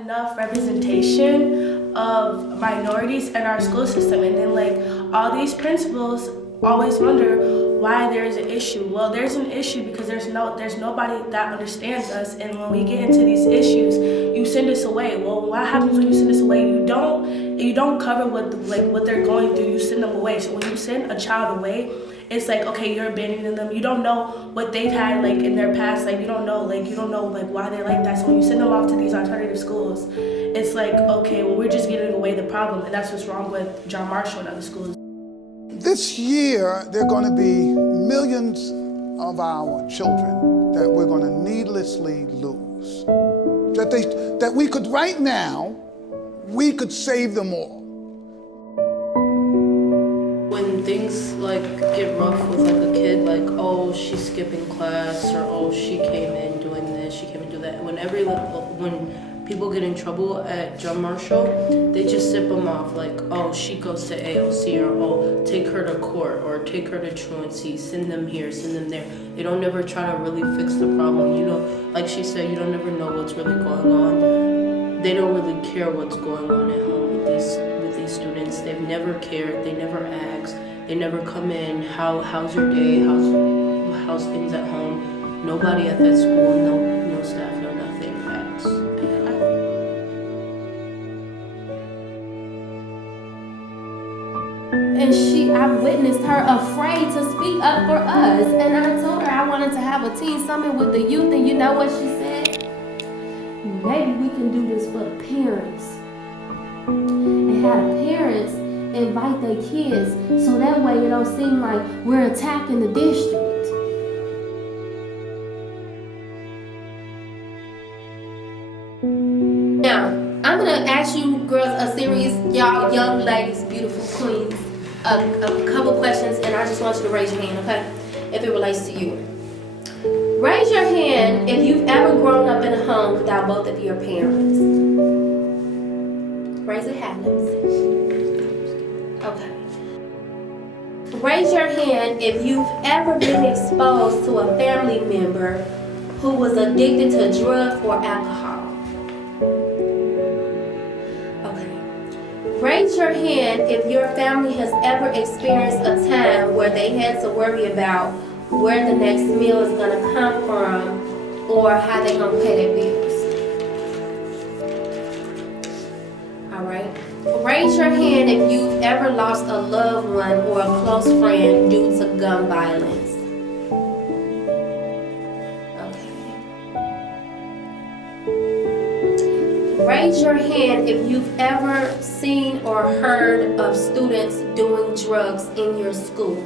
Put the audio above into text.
enough representation of minorities in our school system, and then like all these principals always wonder why there's an issue. Well, there's an issue because there's nobody that understands us, and when we get into these issues, you send us away. Well, what happens when you send us away? You don't cover what they're going through. You send them away. So when you send a child away, it's like, okay, you're abandoning them. You don't know what they've had like in their past. Like you don't know why they're like that. So when you send them off to these alternative schools, it's like, okay, well, we're just giving away the problem, and that's what's wrong with John Marshall and other schools. This year, there are going to be millions of our children that we're going to needlessly lose. That we could, right now, we could save them all. When things like get rough with like a kid, like, oh, she's skipping class, or oh, she came in doing this, she came in doing that. When people get in trouble at John Marshall, they just zip them off, like, oh, she goes to AOC, or oh, take her to court, or take her to truancy, send them here, send them there. They don't never try to really fix the problem. You know, like she said, you don't never know what's really going on. They don't really care what's going on at home with these students. They've never cared. They never ask. They never come in. How's your day? How's things at home? Nobody at that school. No staff. No nothing. Asks. And I witnessed her afraid to speak up for us. And I told her I wanted to have a teen summit with the youth, and you know what she said? Maybe we can do this for the parents. And have the parents invite their kids, so that way it don't seem like we're attacking the district. Now, I'm gonna ask you girls a series, y'all young ladies, beautiful queens, a couple questions, and I just want you to raise your hand, okay? If it relates to you. Raise your hand if you've ever grown up in a home without both of your parents. Raise it high, let me see. Okay. Raise your hand if you've ever been exposed to a family member who was addicted to drugs or alcohol. Okay. Raise your hand if your family has ever experienced a time where they had to worry about where the next meal is going to come from or how they're going to pay their bills. All right. Raise your hand if you've ever lost a loved one or a close friend due to gun violence. Okay. Raise your hand if you've ever seen or heard of students doing drugs in your school.